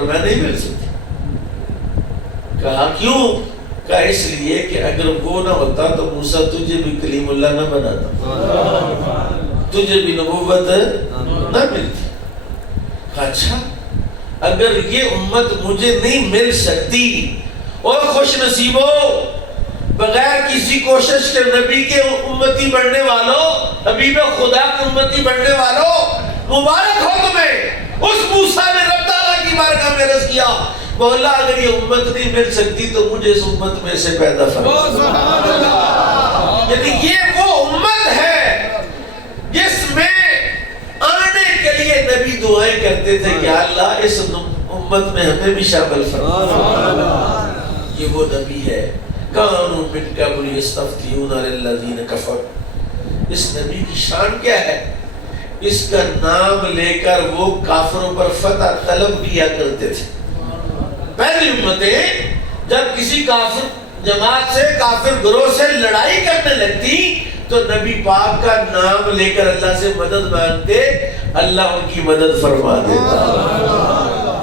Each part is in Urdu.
فرمایا نہیں مل سکتی. کہا کیوں؟ کہا اس لیے کہ اگر وہ نہ ہوتا تو موسیٰ تجھے بھی کلیم اللہ نہ بناتا، تجھے بھی نبوت نہ ملتی. کہا اچھا اگر یہ امت مجھے نہیں مل سکتی، اور خوش نصیبو بغیر کسی کوشش کے نبی کے امتی بننے والوں، حبیب خدا کے امتی بننے والوں، مبارک ہو تمہیں. اس موسیٰ نے رب تعالیٰ کی بارگاہ میں عرض کیا مولا اگر یہ امت نہیں مل سکتی تو مجھے اس امت میں سے پیدا فرما. یعنی یہ وہ امت ہے جس میں آنے کے لیے نبی دعائیں کرتے تھے کہ اللہ اس امت میں ہمیں بھی شامل فرما. یہ وہ نبی ہے. کانوا من قبل یستفتحون علی الذین کفروا. اس نبی کی شان کیا ہے؟ اس کا نام لے کر وہ کافروں پر فتح طلب کیا کرتے تھے. پہلی امتیں جب کسی کافر جماعت سے، کافر گروہ سے لڑائی کرنے لگتی تو نبی پاک کا نام لے کر اللہ سے مدد مانگتے، اللہ ان کی مدد فرما دیتا.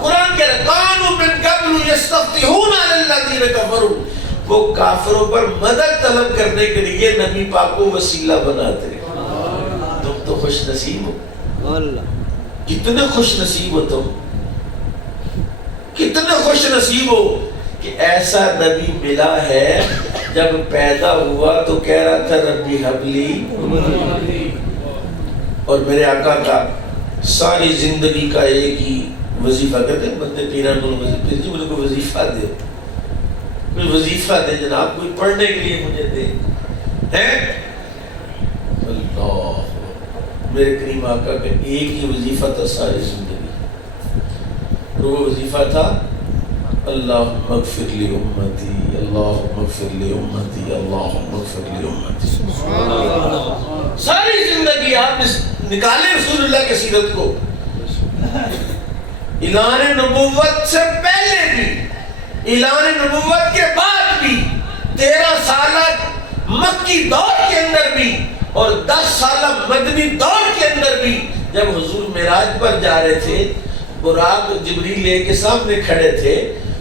قرآن کہہ رہا ہے کانوا من قبل یستفتحون علی الذین کفروا. وہ کافروں پر مدد طلب کرنے کے لیے نبی پاک کو وسیلہ بناتے. تم تو خوش نصیب ہو، کتنے خوش نصیب ہو تم، کتنے خوش نصیب ہو کہ ایسا نبی ملا ہے. جب پیدا ہوا تو کہہ رہا تھا ربی حبلی، اور میرے آقا کا ساری زندگی کا ایک ہی وظیفہ، کہتے ہیں بندے پیران کو وظیفہ جی مجھے کوئی وظیفہ دے، کوئی وظیفہ دے جناب، کوئی پڑھنے کے لیے مجھے دے. اللہ میرے کریم آقا کا ایک ہی وظیفہ تھا ساری زندگی، اور وہ وظیفہ تھا اللہم اغفر لی امتی، اللہم اغفر لی امتی، اللہم اغفر لی امتی. ساری زندگی آپ نکالیں رسول اللہ کی سیرت کو، اعلان نبوت سے پہلے بھی، اعلان نبوت کے بعد بھی، 13 سالہ مکی دور کے اندر بھی، اور 10 سالہ مدنی دور کے اندر بھی، جب حضور معراج پر جا رہے تھے، براق جبریل لے کے سامنے کھڑے تھے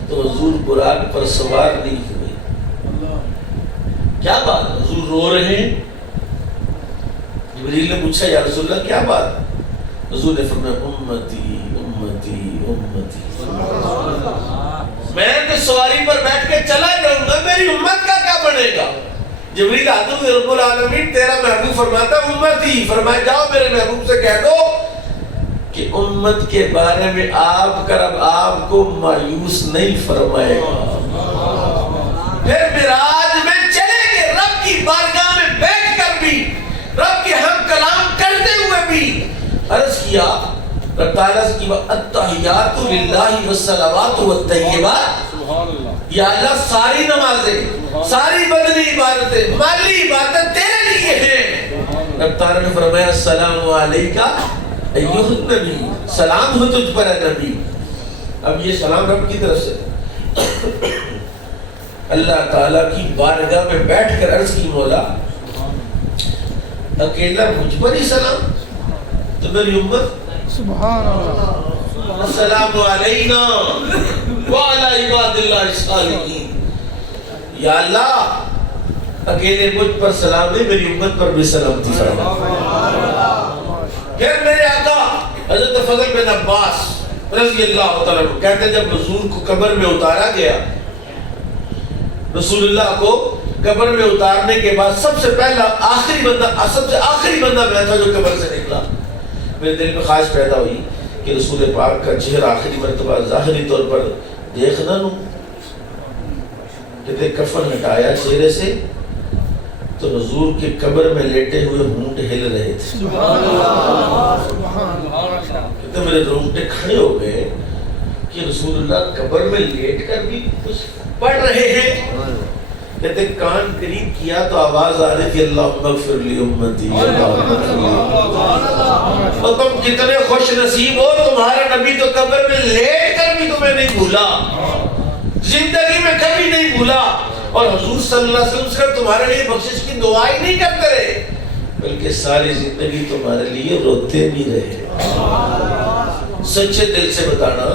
تو حضور براق پر سوار نہیں ہوئے. کیا بات؟ حضور رو رہے ہیں. جبریل نے پوچھا یا رسول اللہ کیا بات؟ حضور نے فرمایا امتی امتی امتی. میں تو سواری پر بیٹھ کے چلا جاؤں گا، میری امت کا کیا بنے گا؟ جبریل آدم رب العالمین تیرا محبوب فرماتا امتی، فرمایا جاؤ میرے محبوب سے کہہ دو کہ امت کے بارے میں آپ کا رب آپ کو مایوس نہیں فرمائے گا. پھر معراج میں چلے گئے، رب کی بارگاہ میں بیٹھ کر بھی، رب کے ہم کلام کرتے ہوئے بھی عرض کیا رب تعالیٰ کی التحیات للہ والصلوات والطیبات. یا اللہ ساری نمازیں، ساری بدنی عبادتیں، مالی عبادت تیرے لیے ہیں. رب تعالیٰ نے فرمایا السلام علیکہ ایھا النبی، سلام ہو تجھ پر اے نبی. اب یہ سلام رب کی طرف سے. اللہ تعالیٰ کی بارگاہ میں بیٹھ کر عرض کی مولا اکیلا مجھ پر ہی سلام، تو میری امت سبحان اللہ السلام علینا وعلی عباد اللہ الصالحین. یا اللہ اکیلے مجھ پر سلام نہیں، میری امت پر بھی سلامتی فرما. پھر میرے آقا حضرت فضل بن عباس رضی اللہ تعالیٰ عنہ کہتے ہیں جب حضور کو قبر میں اتارا گیا، رسول اللہ کو قبر میں اتارنے کے بعد سب سے آخری بندہ میں تھا جو قبر سے نکلا. میرے دل میں خواہش پیدا ہوئی کہ رسول پاک کا چہرہ آخری مرتبہ ظاہری طور پر دیکھنا لوں. کہتے کفن ہٹایا چہرے سے تو حضور کے قبر میں لیٹے ہوئے ہونٹ ہل رہے تھے. کہتے میرے رونگٹے کھڑے ہو گئے کہ رسول اللہ قبر میں لیٹ کر بھی کچھ پڑھ رہے ہیں. کہتے کان قریب کیا تو آواز آ رہی تھی اللہم اغفر لی امتی، اللہم اغفر لی امتی. اور تم کتنے خوش نصیب ہو، تمہارا نبی تو قبر میں لیٹ کر بھی تمہیں نہیں بھولا، زندگی میں کبھی نہیں بھولا. اور حضور صلی اللہ علیہ وسلم صرف تمہارے لیے بخشش کی دعائیں نہیں کرتے رہے بلکہ ساری زندگی تمہارے لیے روتے بھی رہے. سچے دل سے بتانا